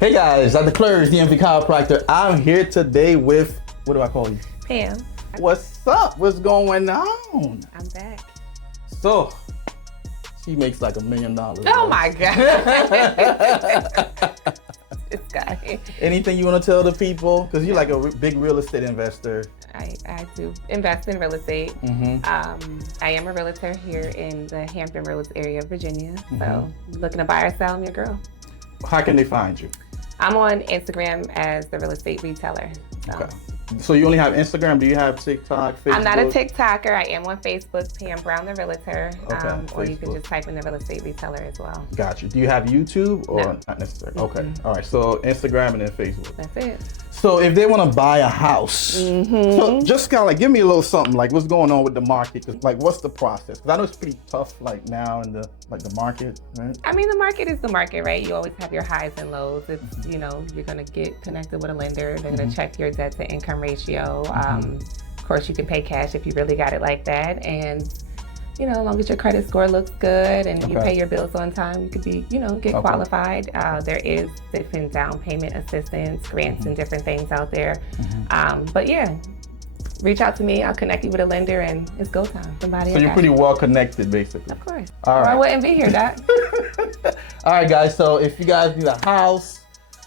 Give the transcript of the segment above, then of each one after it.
Hey guys, Dr. Clers, DMV Chiropractor. I'm here today with, what do I call you? Pam. What's up? What's going on? I'm back. So, she makes like $1 million. Oh my God. This guy. Anything you want to tell the people? Because you're like a big real estate investor. I do invest in real estate. Mm-hmm. I am a realtor here in the Hampton Roads area of Virginia. So looking to buy or sell, I'm your girl. How can they find you? I'm on Instagram as the real estate retailer. So. Okay. So you only have Instagram? Do you have TikTok, Facebook? I'm not a TikToker. I am on Facebook, Pam Brown the Realtor. Okay, or you can just type in the real estate retailer as well. Got you. Do you have YouTube or No. not necessarily? Okay. All right. So Instagram and then Facebook. That's it. So if they want to buy a house, so just kind of like give me a little something like what's going on with the market, 'cause, like what's the process? Because I know it's pretty tough like now in the market, right? I mean, the market is the market, right? You always have your highs and lows. It's, you know, you're gonna get connected with a lender. They're gonna check your debt to income ratio. Of course, you can pay cash if you really got it like that. And, you know, as long as your credit score looks good and you pay your bills on time, you could be, you know, get qualified. There is different down payment assistance, grants, and different things out there. But yeah, reach out to me. I'll connect you with a lender, and it's go time. Somebody. So you're pretty well connected, basically. Of course. All Or right. I wouldn't be here, Doc. All right, guys. So if you guys need a house,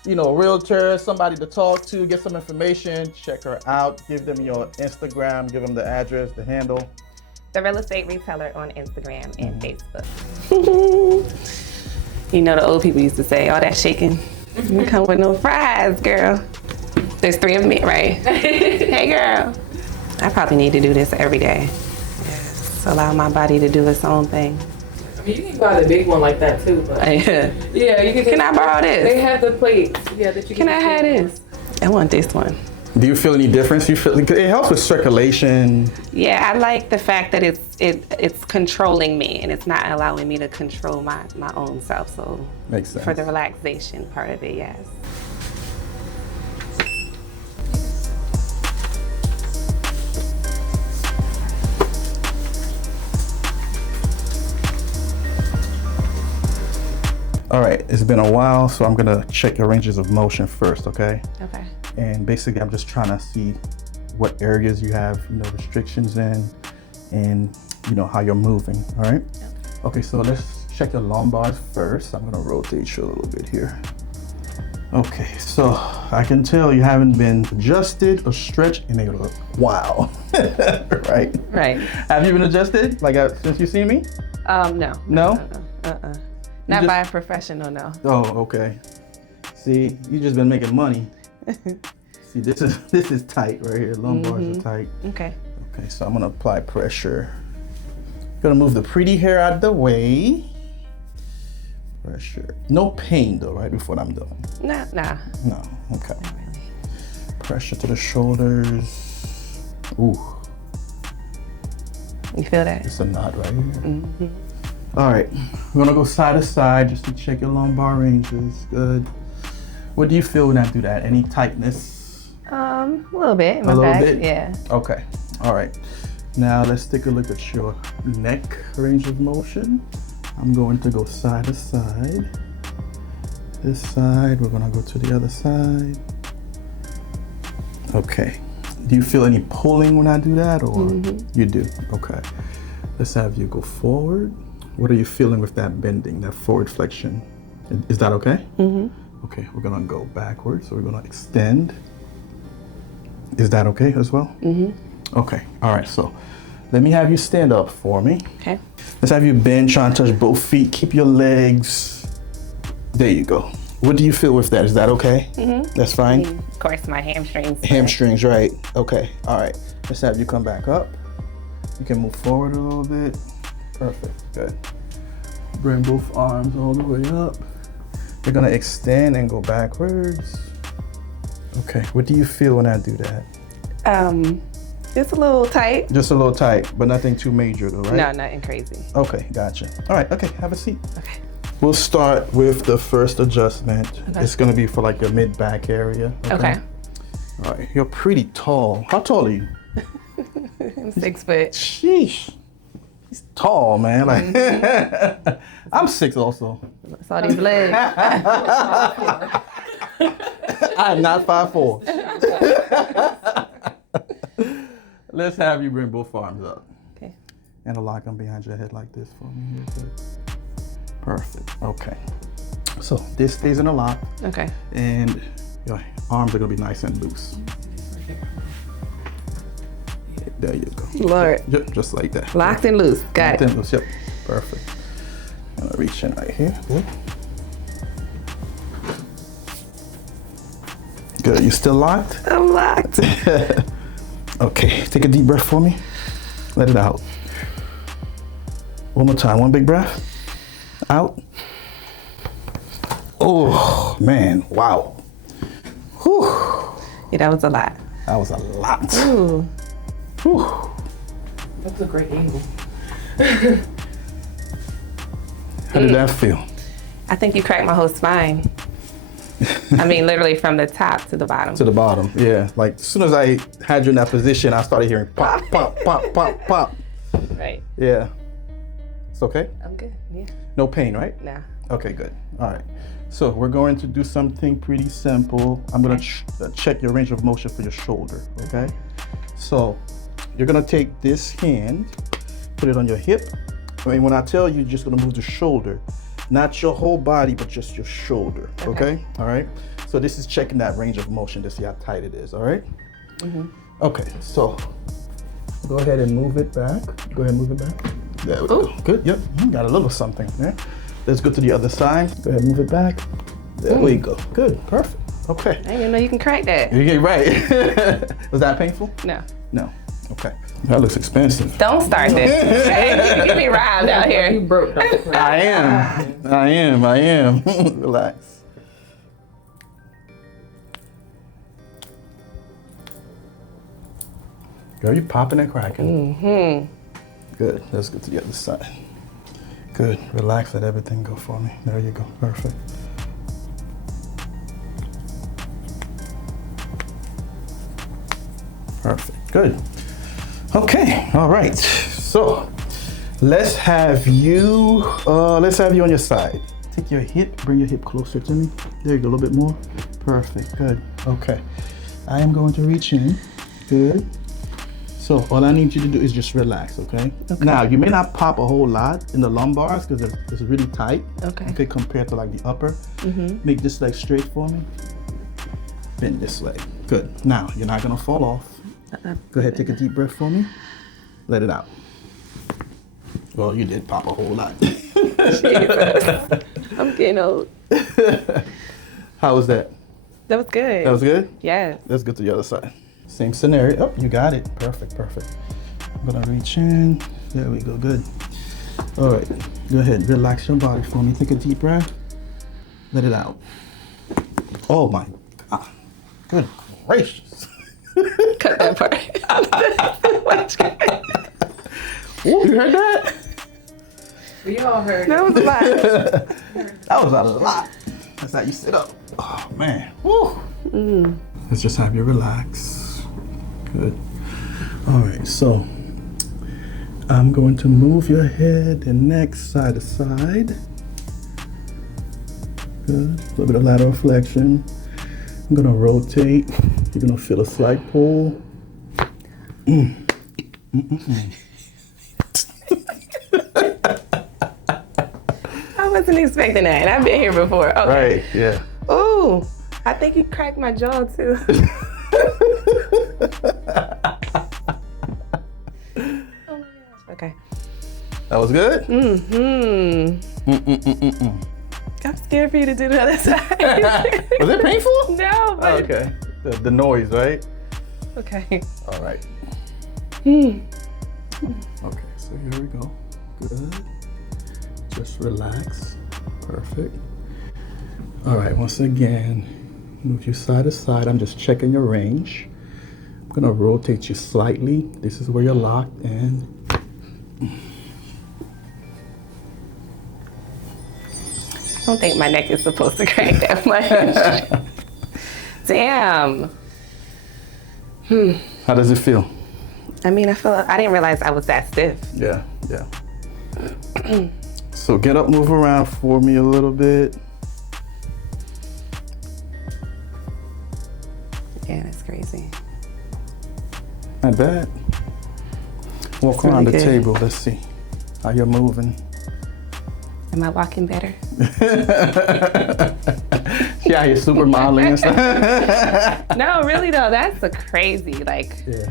you know, a realtor, somebody to talk to, get some information, check her out. Give them your Instagram. Give them the address, the handle. The real estate retailer on Instagram and Facebook. You know, the old people used to say, all that shaking, you come with no fries, girl. There's 3 of me, right? Hey, girl. I probably need to do this every day. Yes. Allow my body to do its own thing. I mean, you can buy the big one like that too, but yeah, you can. Can I borrow this? They have the plates. Yeah, that you Can I have this? I want this one. Do you feel any difference? You feel it helps with circulation. Yeah, I like the fact that it's controlling me and it's not allowing me to control my own self. So Makes sense. for the relaxation part of it, yes. All right, it's been a while, so I'm gonna check your ranges of motion first, okay? Okay. And basically, I'm just trying to see what areas you have, you know, restrictions in, and you know how you're moving. All right. Okay, so let's check your lumbars first. I'm gonna rotate you a little bit here. Okay, so I can tell you haven't been adjusted or stretched in a while, right? Right. Have you been adjusted, like since you see me? No. No? Not by a professional, no. Oh, okay. See, you just been making money. See, this is tight right here. Lumbars are tight. Okay. Okay, so I'm gonna apply pressure. Gonna move the pretty hair out of the way. Pressure. No pain though, right before I'm done. Nah. No. Okay. Pressure to the shoulders. Ooh, You feel that? it's a knot right here. All right, we're gonna go side to side just to check your lumbar ranges. Good. What do you feel when I do that? Any tightness? A little bit in my A little back. bit? Yeah. Okay. All right. Now let's take a look at your neck range of motion. I'm going to go side to side. This side, we're gonna go to the other side. Okay. Do you feel any pulling when I do that, or you do? Okay. Let's have you go forward. What are you feeling with that bending, that forward flexion? Is that okay? Okay, we're gonna go backwards, so we're gonna extend. Is that okay as well? Okay, all right, so let me have you stand up for me. Okay. Let's have you bend, try and touch both feet, keep your legs. There you go. What do you feel with that? Is that okay? That's fine? Of course, my hamstrings. Hamstrings, right. Okay, all right. Let's have you come back up. You can move forward a little bit. Perfect, good. Bring both arms all the way up. You're gonna extend and go backwards. Okay, what do you feel when I do that? It's a little tight. Just a little tight, but nothing too major though, right? No, nothing crazy. Okay, gotcha. All right, okay, have a seat. Okay. We'll start with the first adjustment. Okay. It's gonna be for like your mid-back area. Okay. All right, you're pretty tall. How tall are you? I'm 6 foot. Sheesh. He's tall, man. Like I'm 6 also. Saw these legs. I'm not 5'4". Let's have you bring both arms up. Okay. And lock them behind your head like this for me here. Good. Perfect. Okay. So this stays in a lock. Okay. And your arms are gonna be nice and loose. There you go. Lord. Yep, just like that. Locked and loose. Got Locked it. and loose. Yep. Perfect. I'm gonna reach in right here. Good. Good. You still locked? I'm locked. Okay. Take a deep breath for me. Let it out. One more time. One big breath. Out. Oh man! Wow. Whew. Yeah, that was a lot. That was a lot. Ooh. Whew. That's a great angle. How did that feel? I think you cracked my whole spine. I mean, literally from the top to the bottom. To the bottom, yeah. Like as soon as I had you in that position, I started hearing pop, pop, pop, pop, pop. Right. Yeah. It's okay? I'm good. Yeah. No pain, right? Nah. Okay, good. All right. So we're going to do something pretty simple. I'm gonna check your range of motion for your shoulder, okay? So you're gonna take this hand, put it on your hip. I mean, when I tell you, you're just gonna move the shoulder, not your whole body, but just your shoulder, okay? All right? So this is checking that range of motion to see how tight it is, all right? Okay, so go ahead and move it back. Go ahead and move it back. There we go. Good, yep, you got a little something there. Let's go to the other side. Go ahead and move it back. There we go. Good, perfect. Okay. I didn't even know you can crack that. You get right. Was that painful? No. No. Okay. That looks expensive. Don't start this. Hey, get me robbed out You here. broke Dr. Craig. I am. Relax. Girl, you popping and cracking. Good. Let's go to the other side. Good. Relax. Let everything go for me. There you go. Perfect. Perfect. Good. Okay. All right. So let's have you on your side. Take your hip. Bring your hip closer to me. There you go. A little bit more. Perfect. Good. Okay. I am going to reach in. Good. So all I need you to do is just relax, okay? Now, you may not pop a whole lot in the lumbars because it's really tight. Okay, compared to like the upper. Make this leg straight for me. Bend this leg. Good. Now, you're not gonna fall off. Go ahead, take a deep breath for me. Let it out. Well, you did pop a whole lot. Jesus. I'm getting old. How was that? That was good. That was good? Yes. Let's go to the other side. Same scenario. Oh, you got it. Perfect, perfect. I'm gonna reach in. There we go, good. All right, go ahead, relax your body for me. Take a deep breath. Let it out. Oh my God, good gracious. Cut that part. Ooh, you heard that? We all heard That was a lot. That was a lot. That's how you sit up. Oh man, woo. Let's just have you relax. Good. All right, so I'm going to move your head and neck side to side. Good. A little bit of lateral flexion. I'm gonna rotate. You're gonna feel a slight pull. I wasn't expecting that, and I've been here before. Okay. Right, yeah. Ooh, I think you cracked my jaw too. Oh my gosh. Okay. That was good? I'm scared for you to do the other side. Was it painful? No, but Okay. The noise, right? okay. All right. Okay, so here we go. Good. Just relax. Perfect. All right, once again, move you side to side. I'm just checking your range. I'm gonna rotate you slightly. This is where you're locked and I don't think my neck is supposed to crack that much. Damn. how does it feel? I mean, I didn't realize I was that stiff. Yeah, yeah. So get up, move around for me a little bit. Yeah, that's crazy. Not bad. Walk That's around really the good. table. Let's see how you're moving. Am I walking better? Yeah, you're super modeling and stuff. No, really though, that's a crazy, like, Yeah.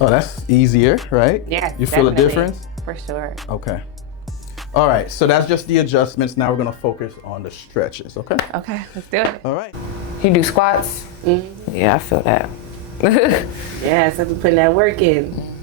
Oh, that's easier, right? yeah. You feel a definitely, difference? For sure. Okay. All right, so that's just the adjustments. Now we're gonna focus on the stretches, okay? Okay, let's do it. All right. You do squats? Yeah, I feel that. Yeah, so we're putting that work in.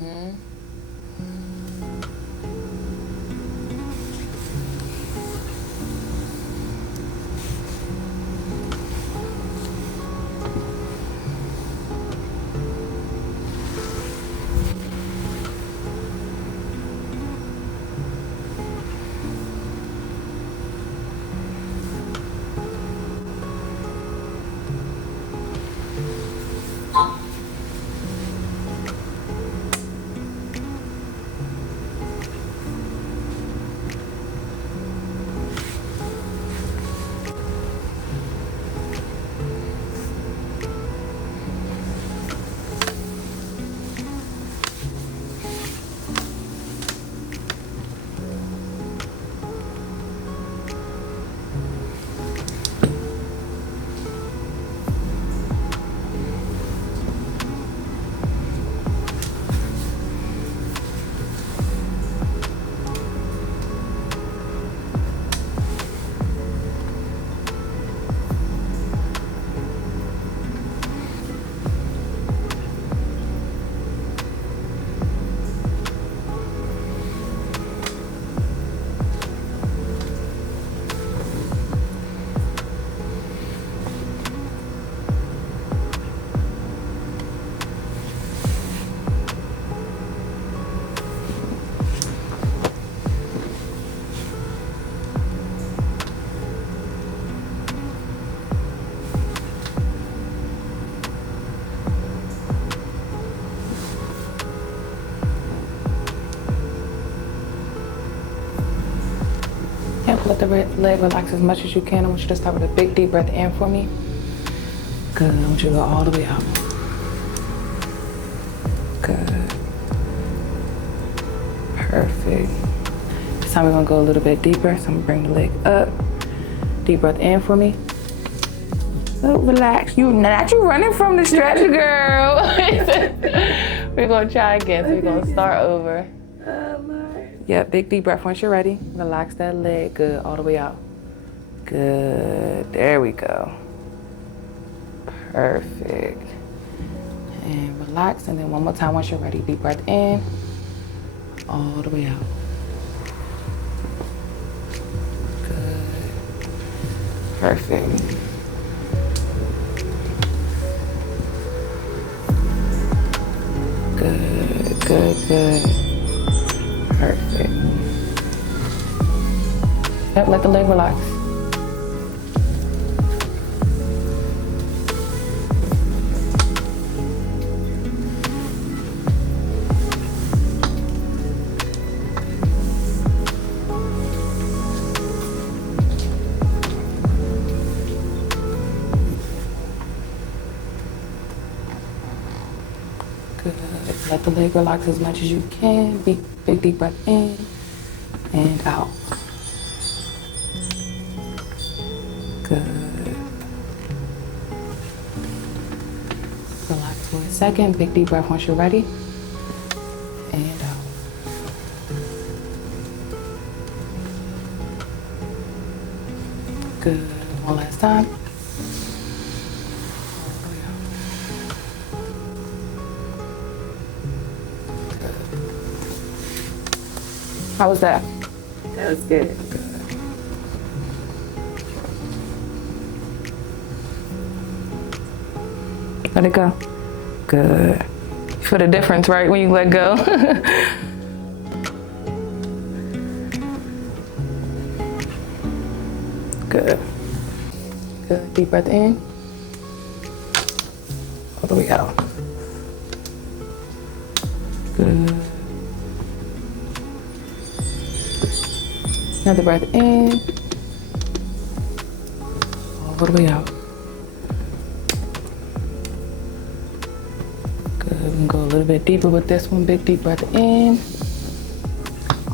Yeah, let the leg relax as much as you can. I want you to start with a big deep breath in for me. Good, I want you to go all the way out. Good. Perfect. This time we're gonna go a little bit deeper. So I'm gonna bring the leg up. Deep breath in for me. Oh, relax. You running from the stretch, girl. We're gonna try again. So we're gonna start over. Yeah, big deep breath once you're ready. Relax that leg. Good, all the way out. Good, there we go. Perfect. And relax, and then one more time once you're ready. Deep breath in, all the way out. Good. Perfect. Good, good, good. Perfect. Yep, let the leg relax. Good. Let the leg relax as much as you can. Big deep breath in and out. Good. Relax for a second. Big deep breath once you're ready. And out. Good. One last time. How was that? That was good. Let it go. Good. You feel the difference, right, when you let go? Good. Good. Deep breath in. All the way out. Good. Another breath in. All the way out. We can go a little bit deeper with this one. Big deep breath in.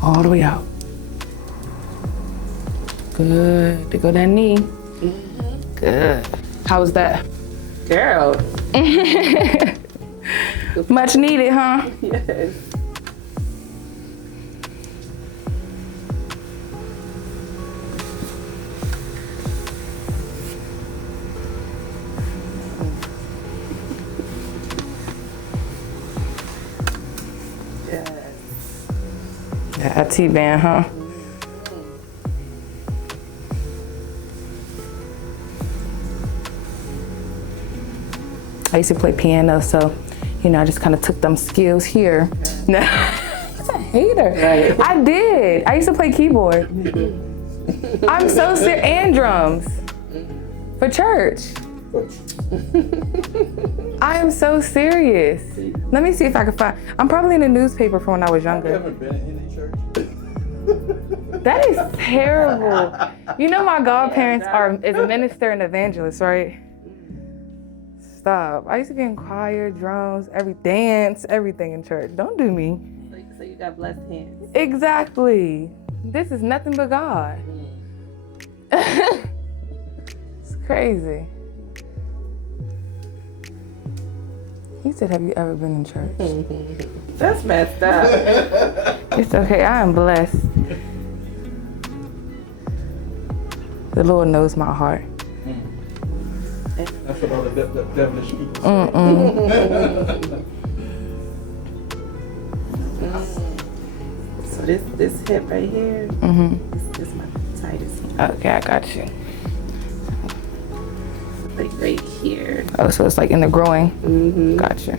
All the way out. Good. There go that knee. Good. How was that? Girl. Much needed, huh? Yes. Yeah, T-band, huh? I used to play piano, so, you know, I just kind of took them skills here. No, I'm a hater. Right. I did. I used to play keyboard. I'm so serious. And drums. For church. I am so serious. Let me see if I can find. I'm probably in the newspaper from when I was younger. Have you ever been in any church? That is terrible. You know my godparents is a minister and evangelist, right? Stop. I used to be in choir, drums, dance, everything in church. Don't do me. So you got blessed hands. Exactly. This is nothing but God. It's crazy. He said, have you ever been in church? That's messed up. It's okay, I am blessed. The Lord knows my heart. That's what all the devilish people So this hip right here, this is my tightest hip. Okay, I got you. Like right here. Oh, so it's like in the groin? Gotcha.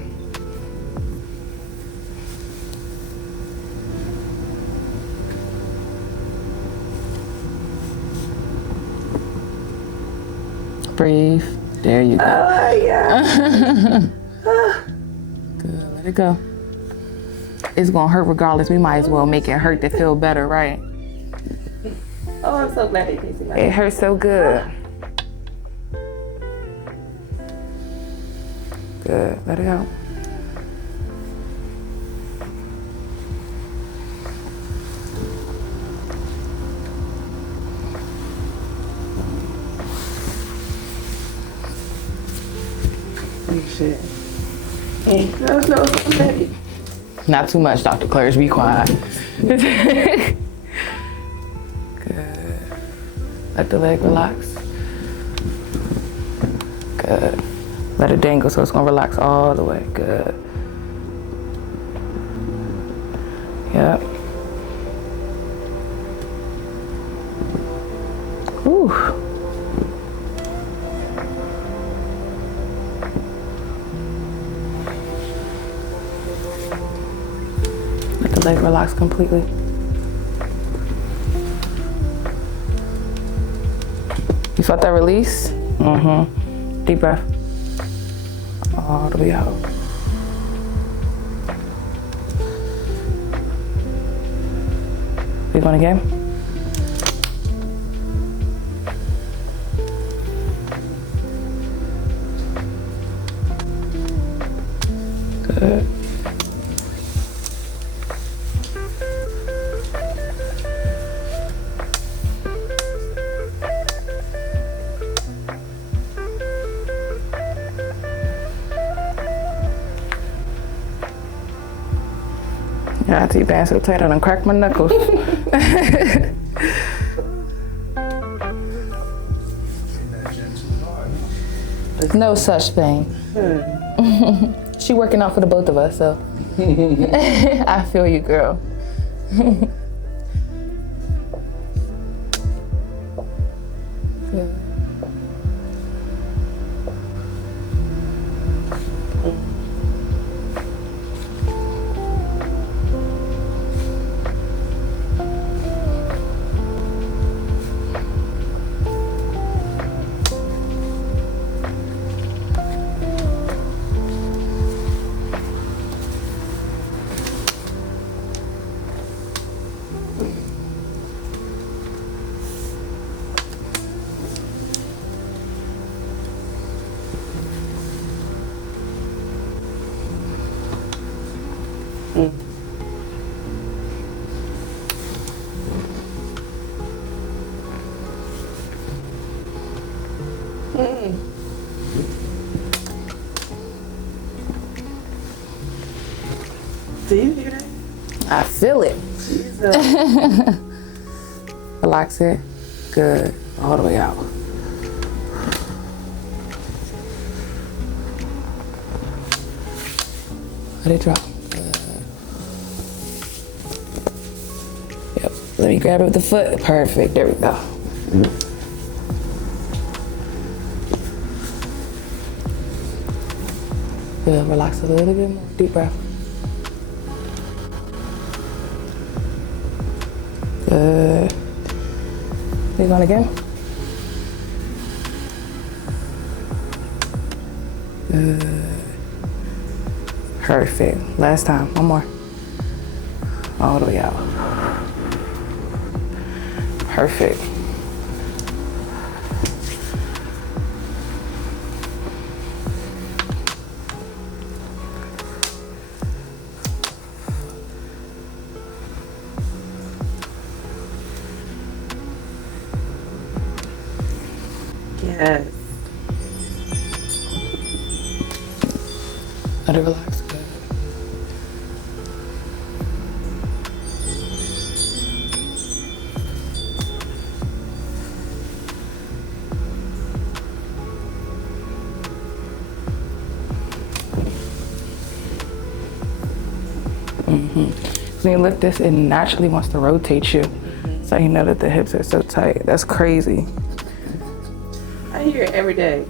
Breathe. There you go. Oh, yeah. Good, let it go. It's gonna hurt regardless. We might as well make it hurt to feel better, right? Oh, I'm so glad they tasted like It hurts so good. Good, let it out. shit. Hey, no, I'm ready. Not too much, Dr. Claridge, be quiet. Good. Let the leg relax. Good. Let it dangle so it's gonna relax all the way. Good. Yep. Whew. Let the leg relax completely. You felt that release? Mm-hmm. Deep breath. All the way out. We going again? Good. Yeah, I T-band so tight I done cracked my knuckles. No such thing. She working out for the both of us, so. I feel you, girl. Good. Do you hear that? I feel it. Jesus. Relax it. Good. All the way out. Let it drop. Good. Yep. Let me grab it with the foot. Perfect. There we go. Good. Relax a little bit more. Deep breath. Good. You going again? Good. Perfect. Last time. One more. All the way out. Perfect. Yes. Let it relax. Good. When you lift this, it naturally wants to rotate you. So you know that the hips are so tight. That's crazy. I hear it every day.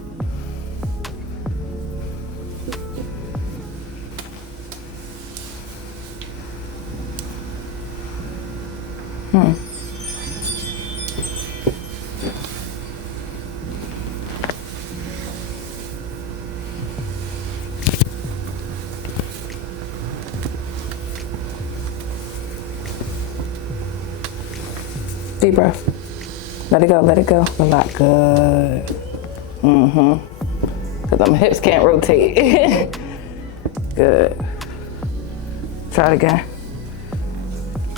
Deep breath. Let it go, let it go. Relax. Good. Because them hips can't rotate. Good. Try it again.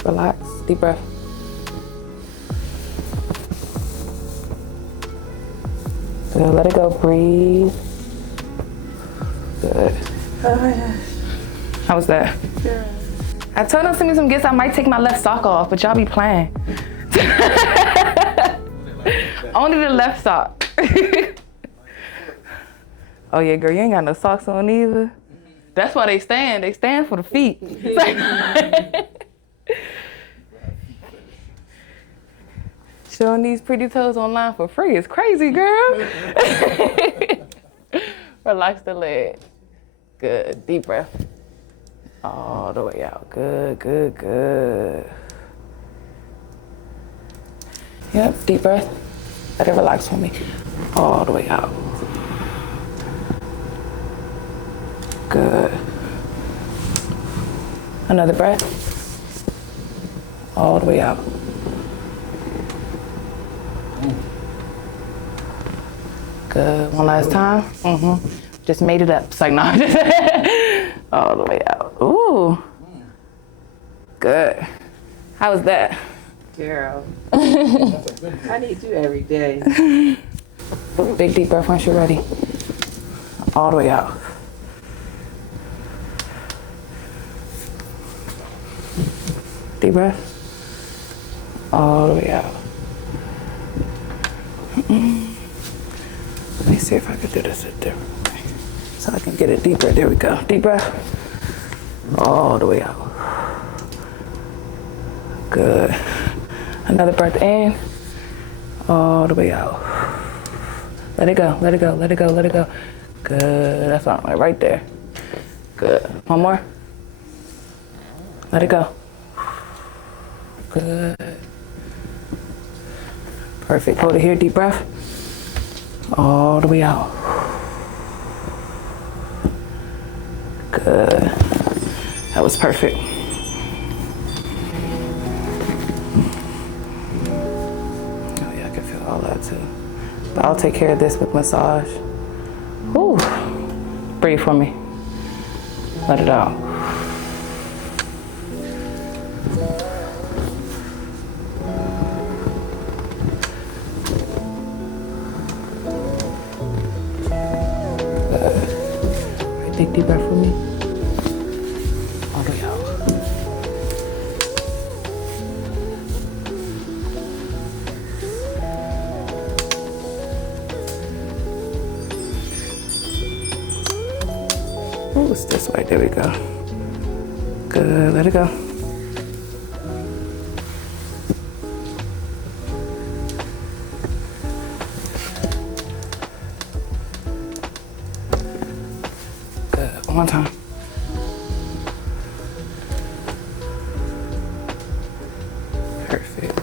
Relax. Deep breath. Good. Let it go. Breathe. Good. Oh, yeah. How was that? Girl. I told them to send me some gifts. I might take my left sock off, but y'all be playing. Only the left sock. Oh yeah, girl, you ain't got no socks on either. That's why they stand. They stand for the feet. Showing these pretty toes online for free is crazy, girl. Relax the leg. Good. Deep breath. All the way out. Good, good, good. Yep, deep breath. Let it relax for me. All the way out. Good. Another breath. All the way out. Good. One last time. Just made it up. It's like, no. All the way out. Ooh. Good. How was that? Girl. I need you every day. Big deep breath once you're ready. All the way out. Deep breath. All the way out. Let me see if I can do this a different way. So I can get it deeper. There we go. Deep breath. All the way out. Good. Another breath in. All the way out. Let it go. Let it go. Let it go. Let it go. Good. That's right there. Good. One more. Let it go. Good. Perfect. Hold it here. Deep breath. All the way out. Good. That was perfect. Oh yeah, I can feel all that too. But I'll take care of this with massage. Whew. Breathe for me. Let it out. Big deep breath for me. All the way out. Ooh, it's this way. There we go. Good. Let it go. Good. One more time. Perfect.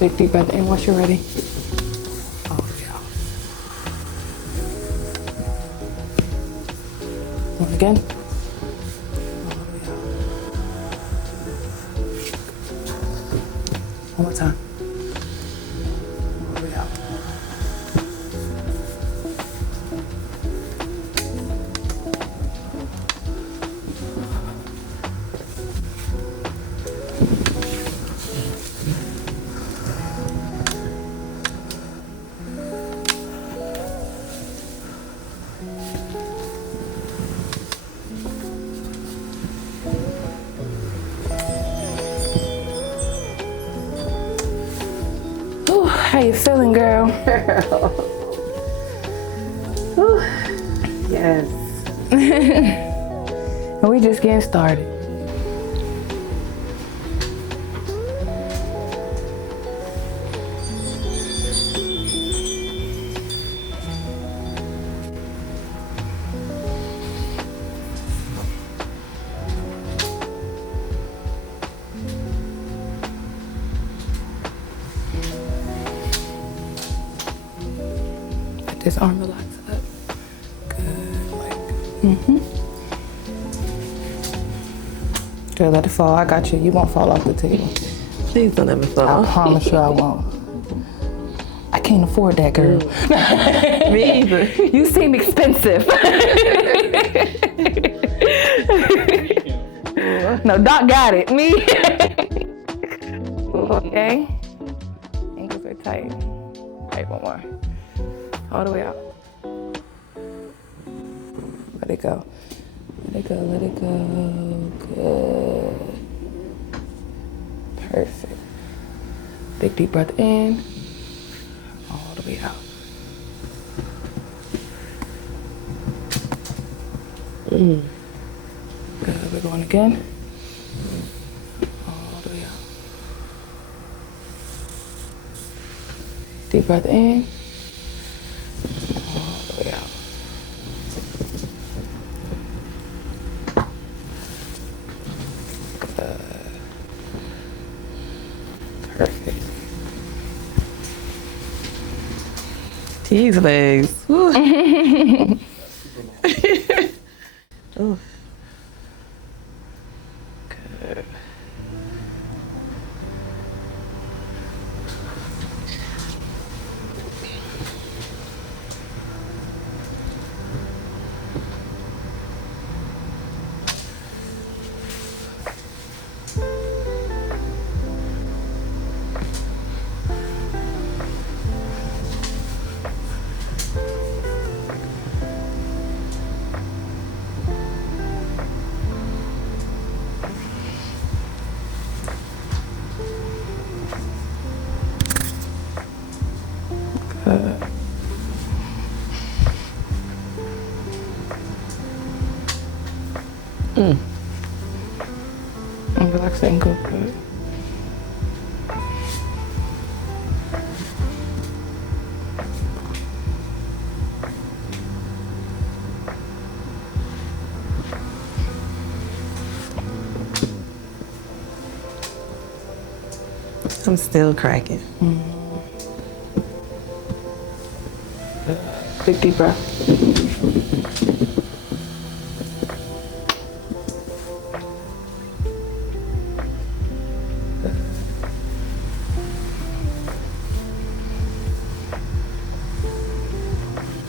Big deep breath in once you're ready. All the way out. One again. All the way out. One more time. All the way out. Ooh, how you feeling, girl? Whew. Yes. And we just getting started. Let this arm relax up. Good, Good, let it fall. I got you. You won't fall off the table. Please don't ever fall. I promise you I won't. I can't afford that, girl. Me either. You seem expensive. No, Doc got it. Me. Okay. Ankles are tight. Tight, one more. All the way out. Let it go. Let it go, let it go. Good. Perfect. Big deep breath in. All the way out. Good, we're going again. All the way out. Deep breath in. All the way out. Perfect. These legs. Whew. Ooh. Good. And relax the ankle. Good. I'm still cracking. Big deep breath.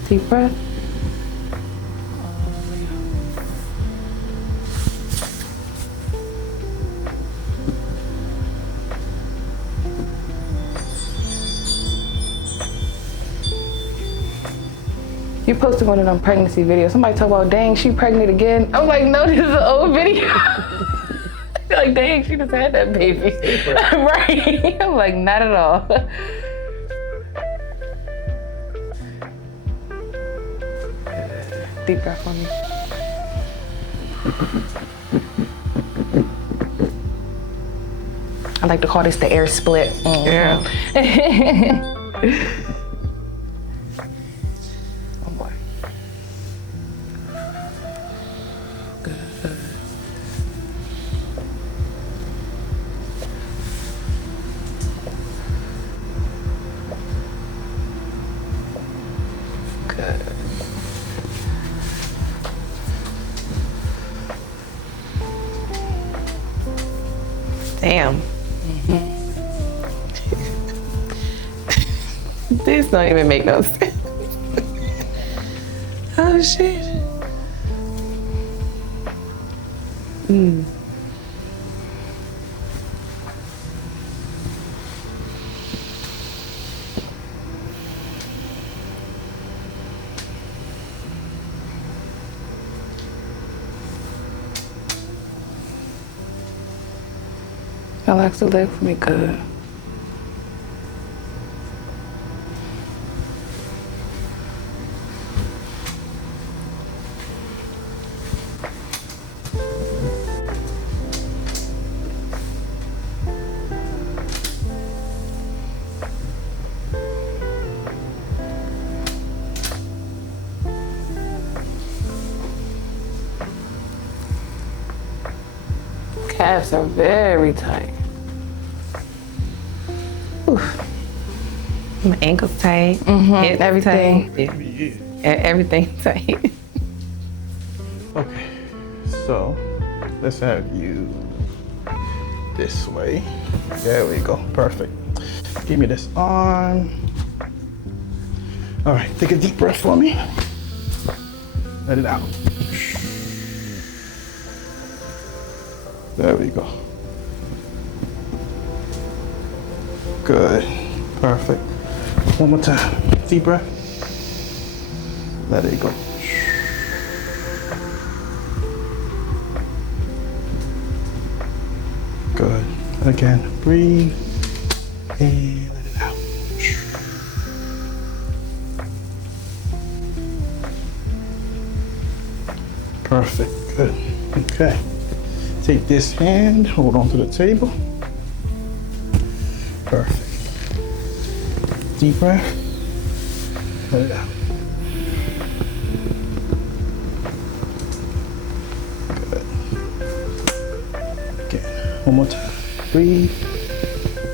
Deep breath. You posted one of them pregnancy videos. Somebody talk about, dang, she pregnant again. I'm like, no, this is an old video. Like, dang, she just had that baby. Right? I'm like, not at all. Deep breath on me. I like to call this the air split. Yeah. Oh boy. Good. Good. Damn. This don't even make no sense. Oh shit. Relax the leg for me, good. Calves are very tight. My ankles tight. Hips everything. tight. Everything tight. Okay, so let's have you this way. There we go, perfect. Give me this arm. All right, take a deep breath for me. Let it out. There we go. Good, perfect. One more time, deep breath. Let it go. Good. Again, breathe and let it out. Perfect. Good. Okay. Take this hand, hold on to the table. Perfect. Deep breath. Let it out. Good. Again. One more time. Breathe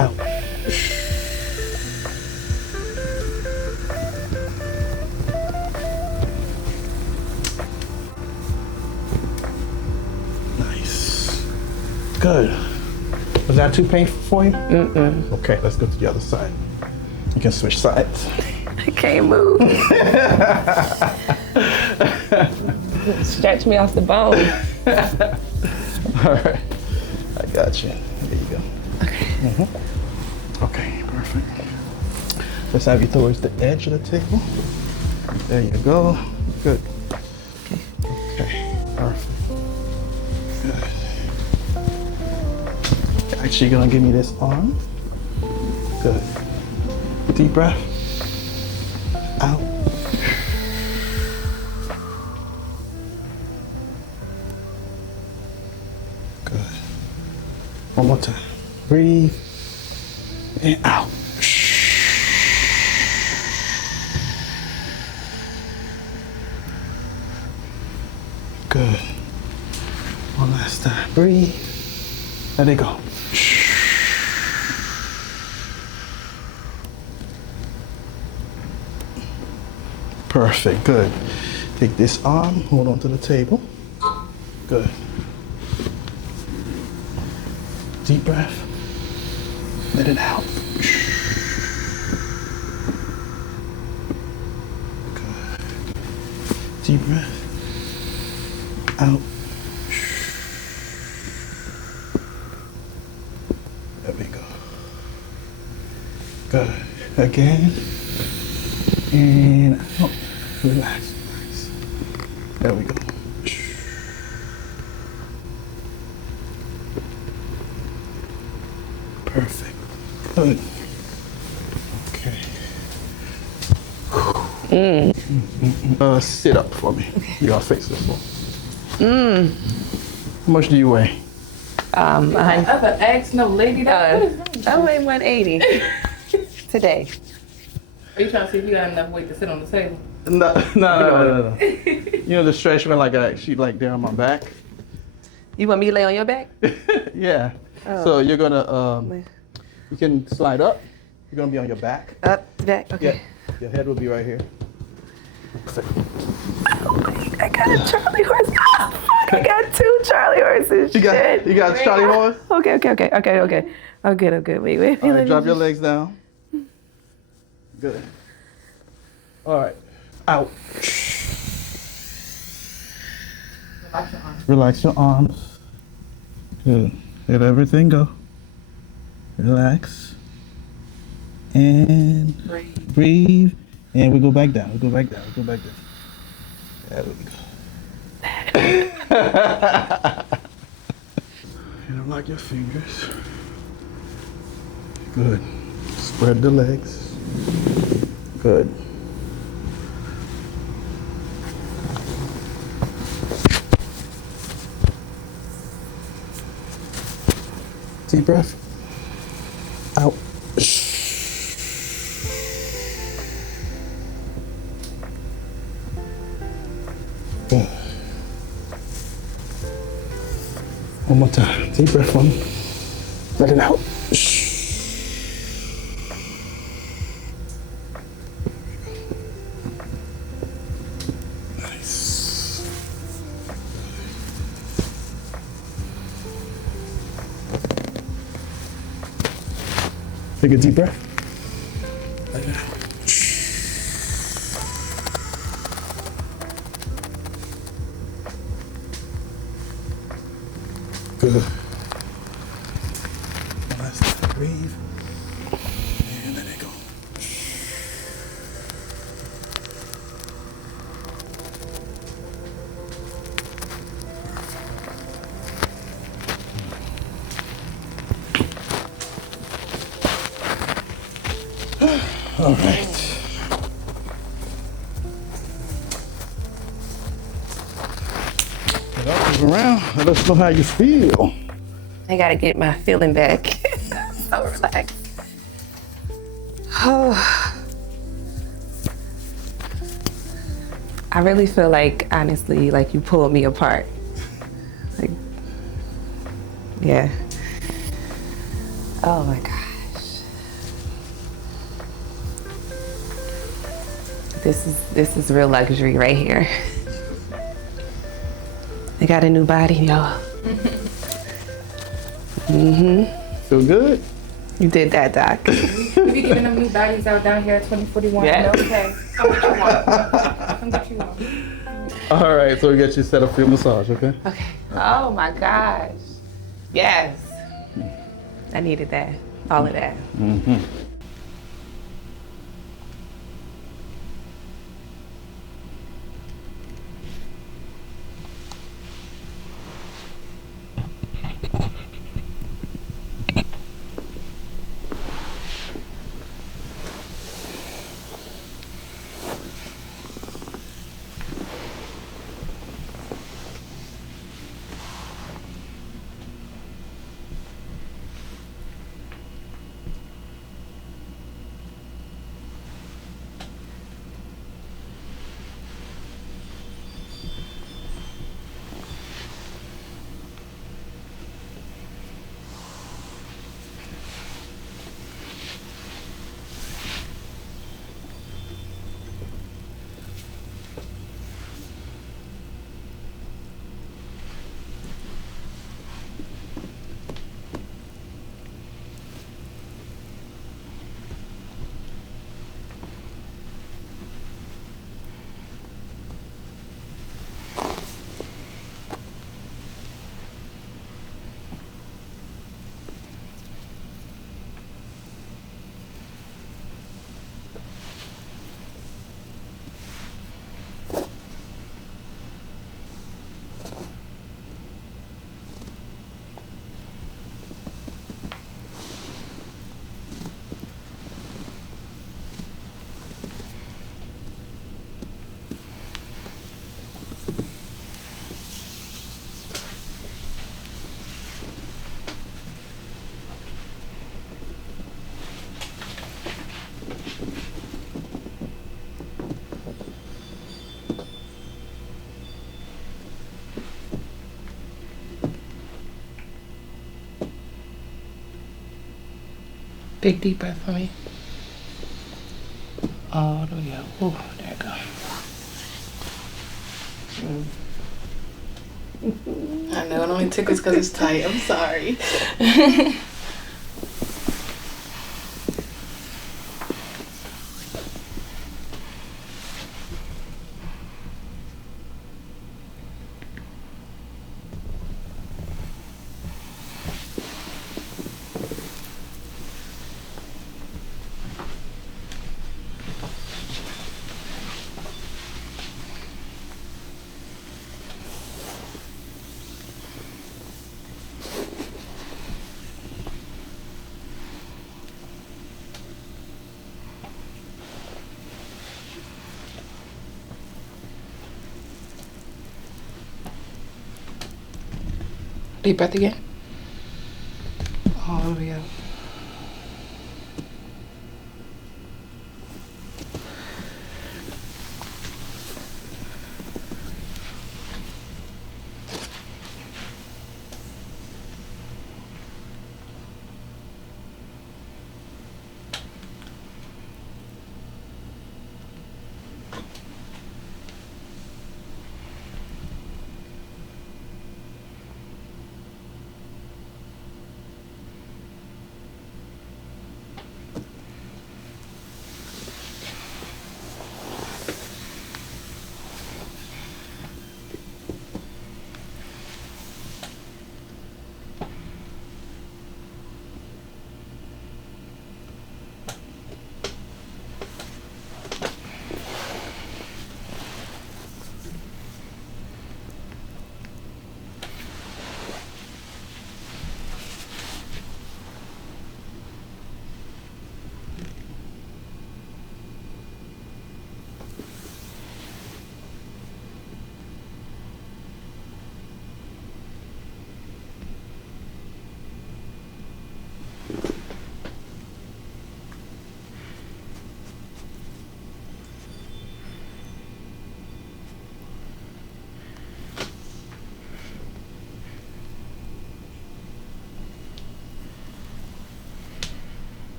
out. Nice. Good. Was that too painful for you? Okay, let's go to the other side. You can switch sides. I can't move. Stretch me off the bone. All right. I got you. There you go. Okay. Okay, perfect. Let's have you towards the edge of the table. There you go. Good. Okay, perfect. Good. Actually, you're gonna give me this arm. Good. Deep breath. Out. Good. One more time. Breathe and out. Good. One last time. Breathe. Let it go. Perfect. Good. Take this arm, hold on to the table. Good. Deep breath. Let it out. Good. Deep breath. Out. There we go. Good. Again. And out. Relax, relax. There we go. Perfect. Good. Okay. Sit up for me. You gotta face this one. How much do you weigh? Other ex, no lady. I weigh 180 today. Are you trying to see if you got enough weight to sit on the table? No. You know the stretch when like she like there on my back. You want me to lay on your back? Yeah. So you're gonna you can slide up. You're gonna be on your back. Up, back, okay. Yeah. Your head will be right here. I got a Charlie horse. Oh, fuck, I got 2 Charlie horses. You got Charlie horse? Okay. I'm good. Wait. All right, drop your legs down. Good. All right. Out. Relax your arms. Good. Let everything go. Relax. And breathe. And we go back down. There we go. And unlock your fingers. Good. Spread the legs. Good. Deep breath. Out. Good. One more time. Deep breath on. Let it out. Nice. Take a deep breath. Let it out. Good. Last time, breathe. And let it go. All right. Get up, move around. Let us know how you feel. I gotta get my feeling back. I'm so relaxed. Oh. I really feel like, honestly, like you pulled me apart. Like, yeah. Oh my gosh. This is real luxury right here. I got a new body, y'all. Feel good? You did that, Doc. We be giving them new bodies out down here at 2041. Yeah. Okay. Come what you want. All right, so we get you set up for your massage, okay? Okay. Oh my gosh. Yes. I needed that. All of that. Big deep breath for me. All the way up. Ooh, there you go. I know it only tickles because it's tight. I'm sorry. Deep breath again. All the way up.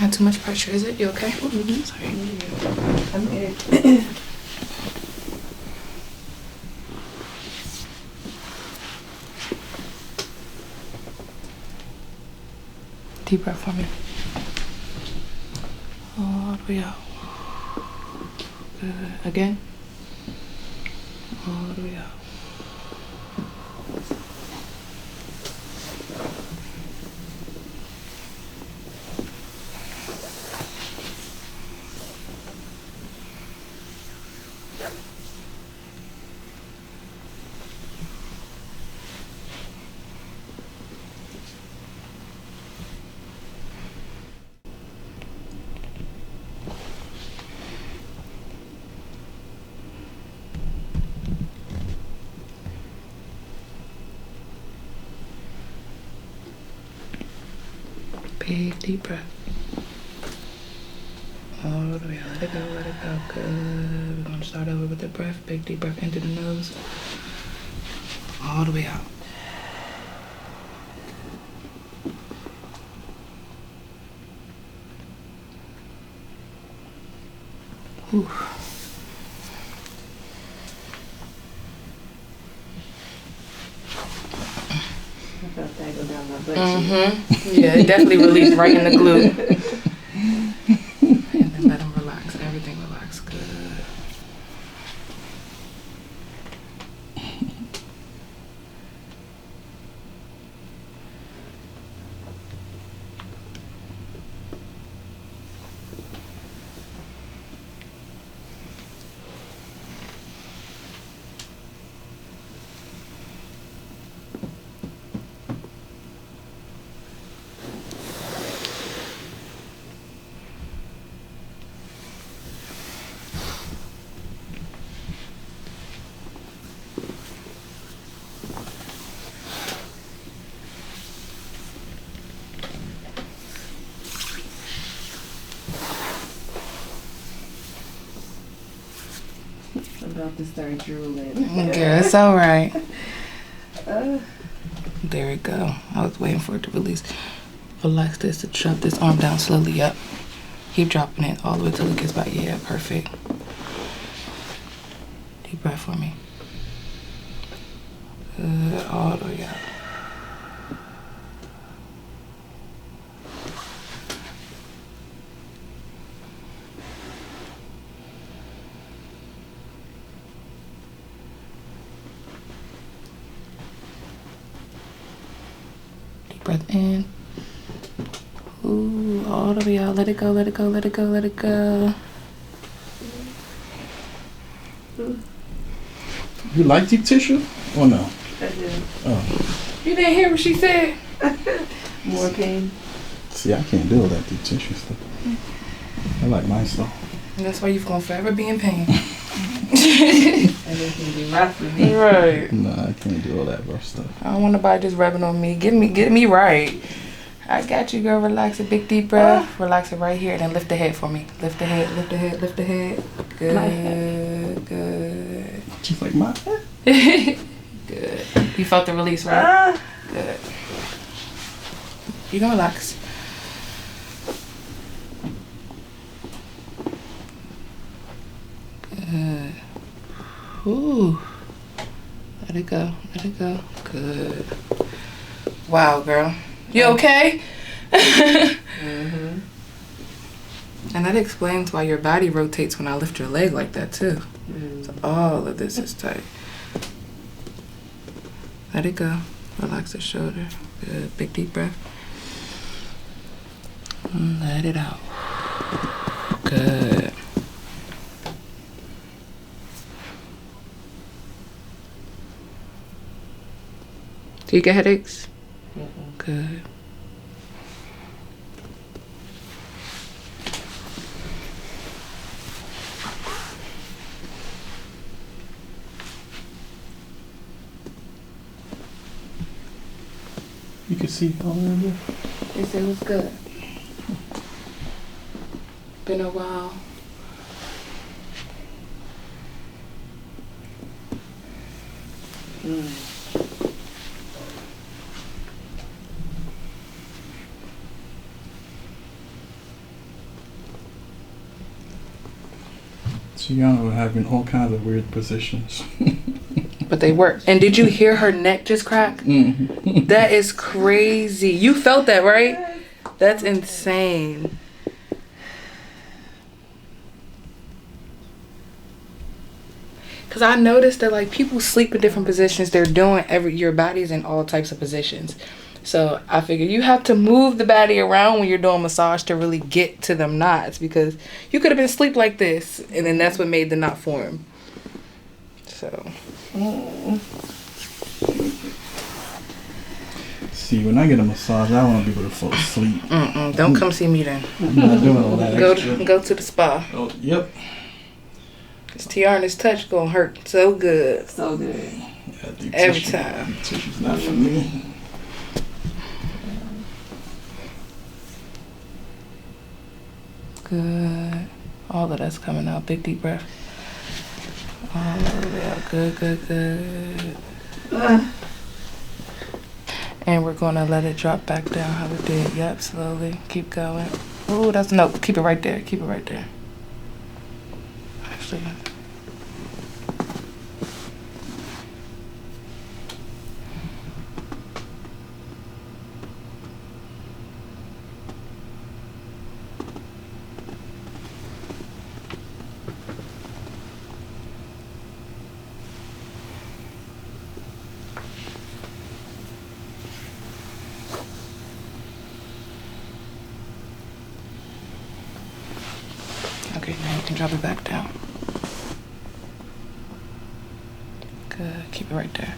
Not too much pressure, is it? You okay? Mm-hmm. Sorry. I'm good. Deep breath for me. All the way out. Good. Again. All the way out. Big deep breath. All the way out. Let it go, let it go. Good. We're going to start over with the breath. Big deep breath into the nose. All the way out. Whew. I felt that go down my butt. Yeah, it definitely released right in the glute. And then let them relax. Everything relax. Good. I'm about to start drooling. Girl, it's all right. There we go. I was waiting for it to release. Relax this to drop this arm down slowly up. Keep dropping it all the way till it gets back. Yeah, perfect. Deep breath for me. Good, all the way up. Deep breath in. Ooh, all the way out. Let it go, let it go, let it go, let it go. You like deep tissue or no? I do. Oh, You didn't hear what she said? More pain. see, I can't do all that deep tissue stuff. I like my stuff. And that's why you're gonna forever be in pain. And it can be rough for me. Right. No, I can't do all that rough stuff. I don't want nobody just rubbing on me. Get me right. I got you, girl. Relax a big deep breath. Relax it right here, and then lift the head for me. Lift the head, lift the head, lift the head. Good, good. She's like, my head? Good. You felt the release, right? Good. You can relax. Good. Ooh. Let it go. Let it go. Good. Wow, girl. You okay? Mm-hmm. And that explains why your body rotates when I lift your leg like that too. So all of this is tight. Let it go. Relax the shoulder. Good. Big deep breath. And let it out. Good. Do you get headaches? Good. You can see all of it. Yes, it was good. Been a while. Gianna was having all kinds of weird positions. But they work. And did you hear her neck just crack? Mm-hmm. That is crazy. You felt that, right? That's insane. Cause I noticed that like people sleep in different positions. They're doing your body's in all types of positions. So I figure you have to move the body around when you're doing massage to really get to them knots, because you could have been asleep like this and then that's what made the knot form. So See, when I get a massage, I want to be able to fall asleep. don't come see me then. I'm not doing all that extra. Go to the spa. Oh, yep. Cause Tiana's touch gonna hurt so good. So good. Yeah, deep Every tissue. time. Deep tissue's not for me. Good. All of that's coming out. Big deep breath. All the way out. Good, good, good. And we're gonna let it drop back down how it did. Yep, slowly. Keep going. Ooh, no. Keep it right there. Keep it right there. Actually. Okay, now you can drop it back down. Good. Keep it right there.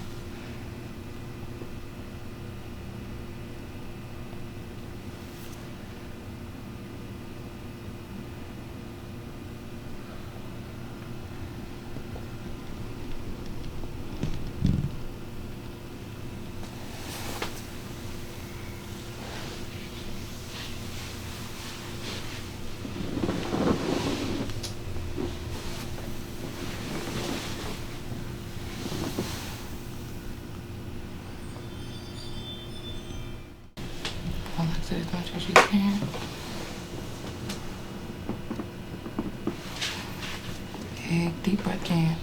in. Big, deep breath in.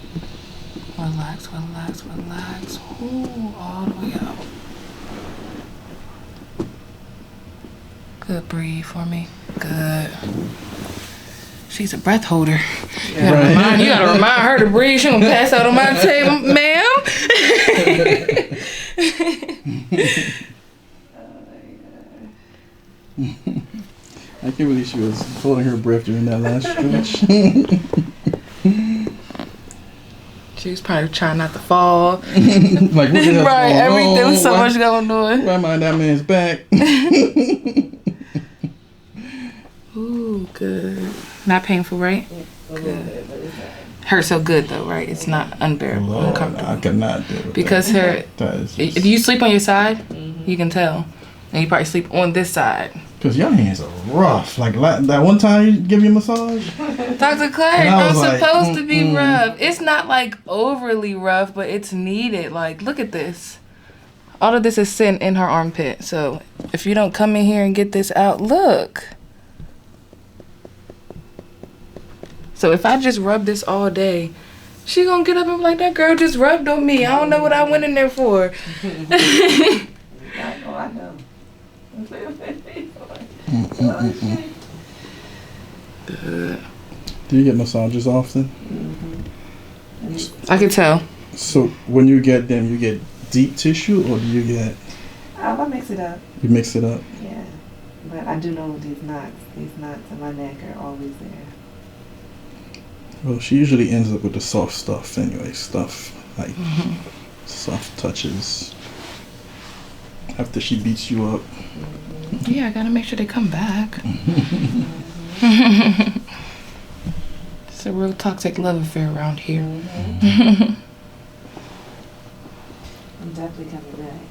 Relax, relax, relax. Ooh, all the way out. Good, breathe for me. Good. She's a breath holder. You gotta remind her to breathe. She gonna pass out on my table, ma'am. I can't believe she was holding her breath during that last stretch. She was probably trying not to fall. Like, what the hell's right, going everything on? was so much going on. Why am I on that man's back? Ooh, good. Not painful, right? Good. Hurts so good though, right? It's not unbearable, Lord, uncomfortable. I cannot do it. Because her, if you sleep on your side, you can tell. And you probably sleep on this side. Because your hands are rough. Like that one time you give you a massage? Dr. Clark, I'm supposed to be rough. It's not like overly rough, but it's needed. Like, look at this. All of this is sitting in her armpit. So if you don't come in here and get this out, look. So if I just rub this all day, she gonna get up and be like, that girl just rubbed on me. I don't know what I went in there for. I know. Good. Do you get massages often? I can tell. So when you get them, you get deep tissue, or do you get... I mix it up. You mix it up? Yeah. But I do know these knots in my neck are always there. Well, she usually ends up with the soft stuff anyway. Stuff like soft touches. After she beats you up. Yeah, I gotta make sure they come back. It's a real toxic love affair around here. I'm definitely coming back.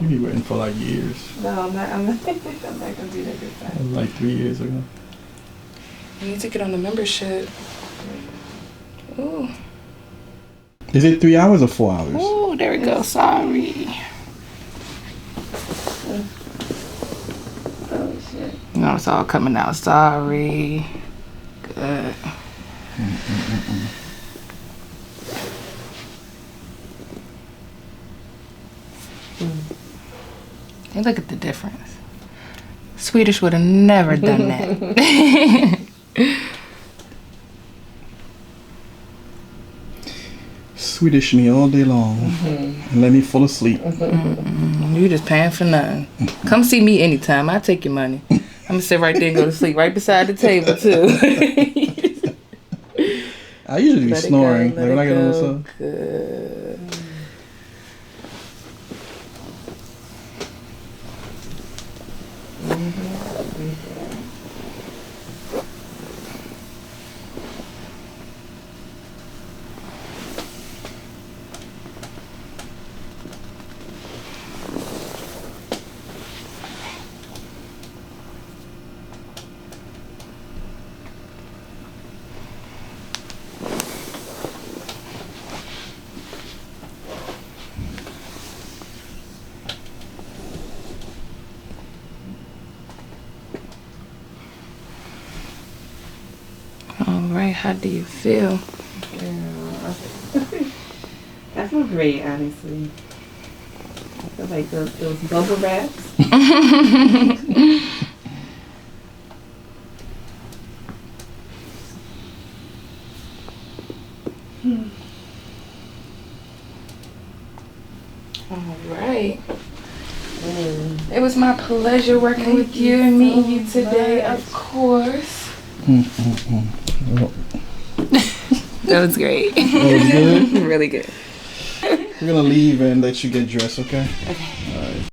You be waiting for like years. No, I'm not gonna do that this time. Like 3 years ago. You need to get on the membership. Ooh. Is it 3 hours or 4 hours? Ooh, there we go. Sorry. Oh shit. No, it's all coming out. Sorry. Good. Hey, look at the difference. Swedish would have never done that. Swedish me all day long and let me fall asleep. You just paying for nothing. Come see me anytime. I'll take your money. I'm gonna sit right there and go to sleep right beside the table too. I usually be snoring like when I get on the side. Good. All right, how do you feel? Yeah, I feel great, honestly. I feel like those bubble wraps. All right. It was my pleasure working with you and meeting you today, of course. That was great. That was good? Really good. We're gonna leave and let you get dressed, okay? Okay. All right.